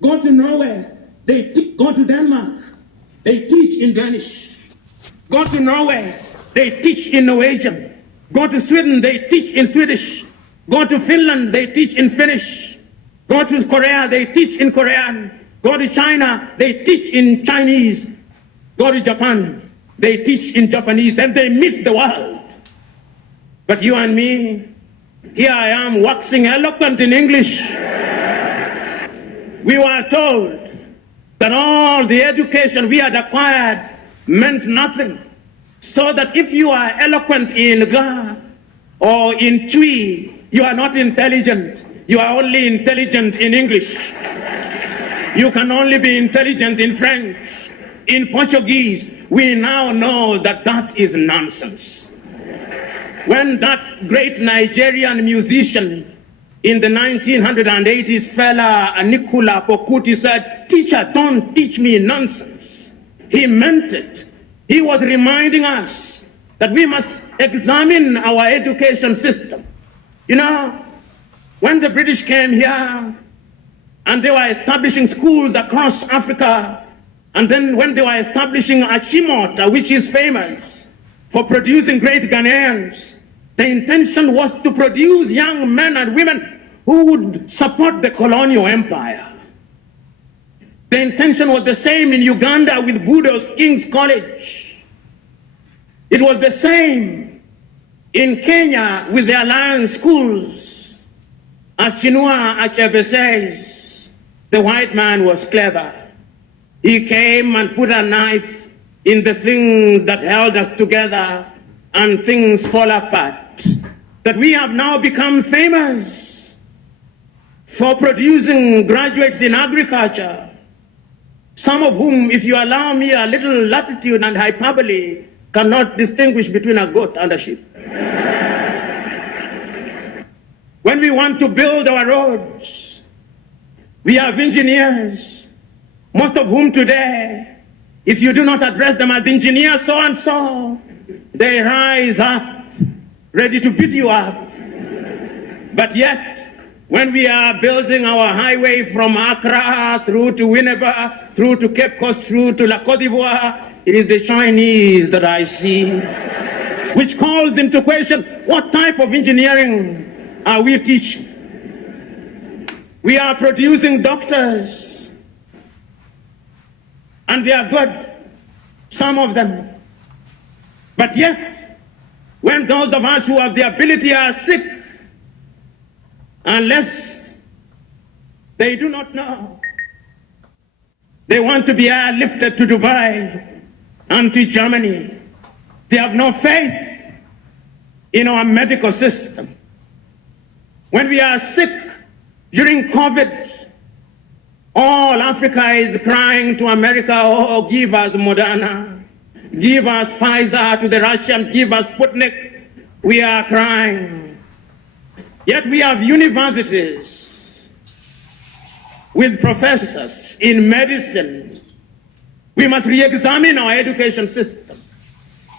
Go to Norway, go to Denmark, they teach in Danish. Go to Norway, they teach in Norwegian. Go to Sweden, they teach in Swedish. Go to Finland, they teach in Finnish. Go to Korea, they teach in Korean. Go to China, they teach in Chinese. Go to Japan, they teach in Japanese. Then they meet the world. But you and me, here I am waxing eloquent in English. We were told that all the education we had acquired meant nothing. So that if you are eloquent in Ga or in Twi, you are not intelligent. You are only intelligent in English. You can only be intelligent in French, in Portuguese. We now know that that is nonsense. When that great Nigerian musician in the 1980s, fella Nicola Pokuti said, "Teacher, don't teach me nonsense." He meant it. He was reminding us that we must examine our education system. You know, when the British came here and they were establishing schools across Africa, and then when they were establishing Achimota, which is famous for producing great Ghanaians, the intention was to produce young men and women who would support the colonial empire. The intention was the same in Uganda with Budo's King's College. It was the same in Kenya with the Alliance schools. As Chinua Achebe says, the white man was clever. He came and put a knife in the things that held us together, and things fall apart. That we have now become famous for producing graduates in agriculture, some of whom, if you allow me a little latitude and hyperbole, cannot distinguish between a goat and a sheep. When we want to build our roads, we have engineers, most of whom today, if you do not address them as engineer so-and-so, they rise up, ready to beat you up. But yet, when we are building our highway from Accra through to Winneba, through to Cape Coast, through to La Côte d'Ivoire, it is the Chinese that I see, which calls into question, what type of engineering are we teaching? We are producing doctors, and they are good, some of them. But yet, when those of us who have the ability are sick, unless they do not know, they want to be airlifted to Dubai and to Germany. They have no faith in our medical system. When we are sick during COVID, all Africa is crying to America, "Oh, give us Moderna, give us Pfizer," to the Russians, "give us Sputnik." We are crying. Yet we have universities with professors in medicine. We must re-examine our education system.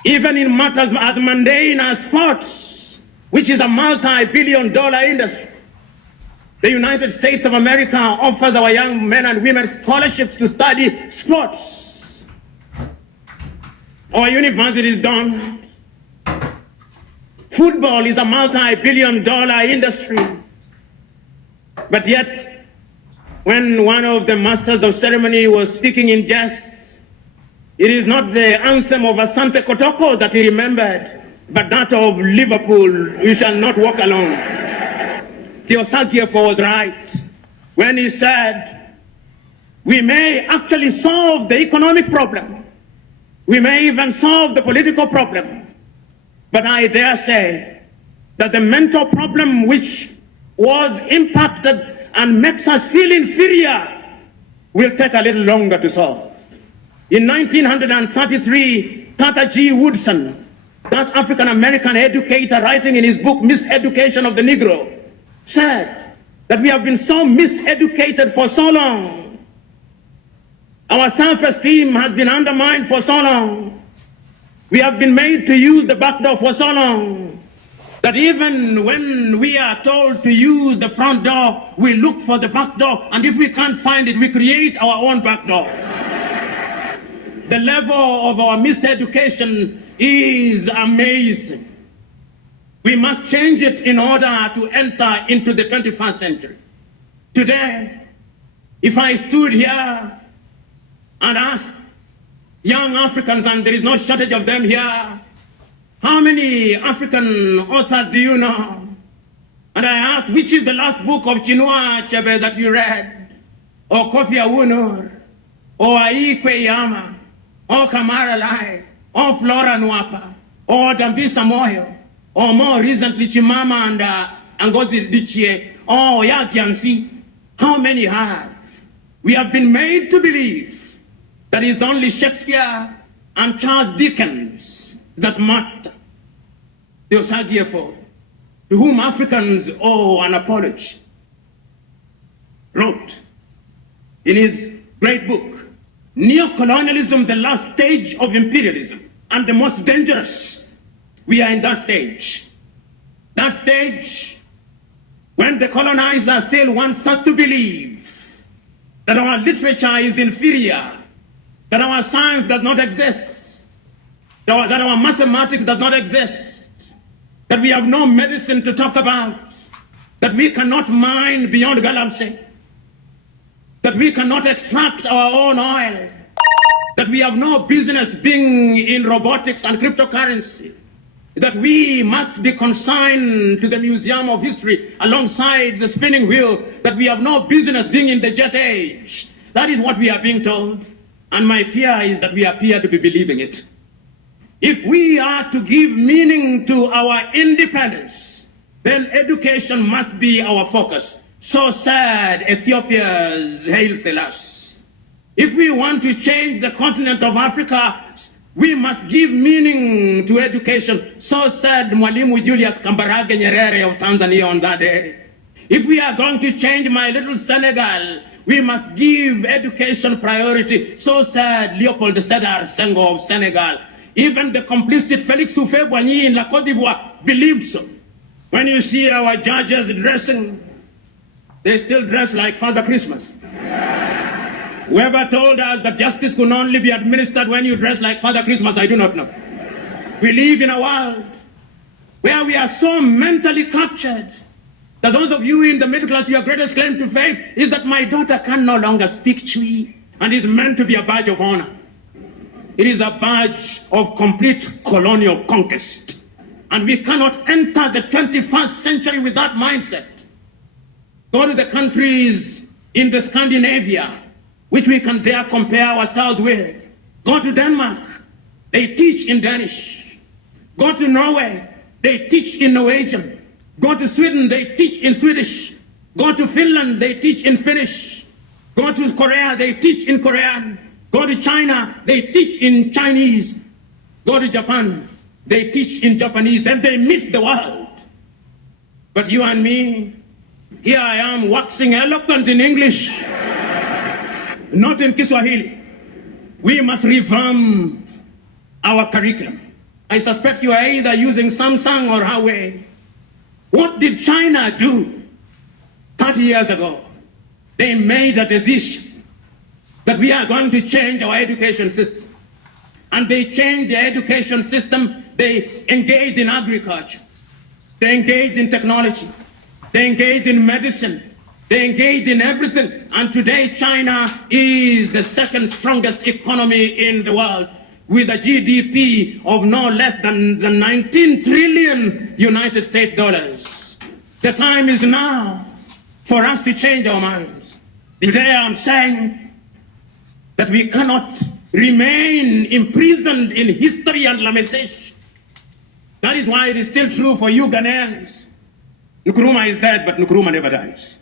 Even in matters as mundane as sports, which is a multi-billion-dollar industry. The United States of America offers our young men and women scholarships to study sports. Our universities don't. Football is a multi-billion-dollar industry. But yet, when one of the masters of ceremony was speaking in jest, it is not the anthem of Asante Kotoko that he remembered, but that of Liverpool, "We shall not walk alone." Theosagiefo was right when he said, we may actually solve the economic problem. We may even solve the political problem. But I dare say that the mental problem which was impacted and makes us feel inferior will take a little longer to solve. In 1933, Tata G. Woodson, that African-American educator writing in his book, Miseducation of the Negro, said that we have been so miseducated for so long. Our self-esteem has been undermined for so long. We have been made to use the back door for so long That even when we are told to use the front door, we look for the back door, and if we can't find it, we create our own back door. The level of our miseducation is amazing. We must change it in order to enter into the 21st century. Today, if I stood here and asked young Africans, and there is no shortage of them here, how many African authors do you know? And I asked, which is the last book of Chinua Achebe that you read? Or Kofi Awunor? Or Aikwe Yama? Or Kamara Lai? Or Flora Nwapa? Or Dambisa Moyo? Or more recently, Chimama and Ngozi Adichie? Or Yakiansi? How many have? We have been made to believe that it's only Shakespeare and Charles Dickens that matter. The Osagyefo, to whom Africans owe an apology, wrote in his great book, Neocolonialism, the last stage of imperialism, and the most dangerous. We are in that stage. That stage when the colonizer still wants us to believe that our literature is inferior, that our science does not exist, that our mathematics does not exist, that we have no medicine to talk about, that we cannot mine beyond Galamsey, that we cannot extract our own oil, that we have no business being in robotics and cryptocurrency, that we must be consigned to the Museum of History alongside the spinning wheel, that we have no business being in the jet age. That is what we are being told, and my fear is that we appear to be believing it. If we are to give meaning to our independence, then education must be our focus. So said Ethiopia's Haile Selassie. If we want to change the continent of Africa, we must give meaning to education. So said Mwalimu Julius Kambarage Nyerere of Tanzania on that day. If we are going to change my little Senegal, we must give education priority. So said Leopold Sedar Senghor of Senegal. Even the complicit Félix Houphouët-Boigny in La Côte d'Ivoire believed so. When you see our judges dressing, they still dress like Father Christmas. Whoever told us that justice could only be administered when you dress like Father Christmas, I do not know. We live in a world where we are so mentally captured that those of you in the middle class, your greatest claim to fame is that my daughter can no longer speak Chui, and is meant to be a badge of honor. It is a badge of complete colonial conquest. And we cannot enter the 21st century with that mindset. Go to the countries in the Scandinavia, which we can dare compare ourselves with. Go to Denmark, they teach in Danish. Go to Norway, they teach in Norwegian. Go to Sweden, they teach in Swedish. Go to Finland, they teach in Finnish. Go to Korea, they teach in Korean. Go to China, they teach in Chinese. Go to Japan, they teach in Japanese. Then they meet the world. But you and me, here I am waxing eloquent in English, not in Kiswahili. We must revamp our curriculum. I suspect you are either using Samsung or Huawei. What did China do 30 years ago? They made a decision that we are going to change our education system. And they changed the education system. They engaged in agriculture. They engaged in technology. They engaged in medicine. They engaged in everything. And today, China is the second strongest economy in the world, with a GDP of no less than 19 trillion United States dollars. The time is now for us to change our minds. Today, I'm saying that we cannot remain imprisoned in history and lamentation. That is why it is still true for you Ghanaians. Nkrumah is dead, but Nkrumah never dies.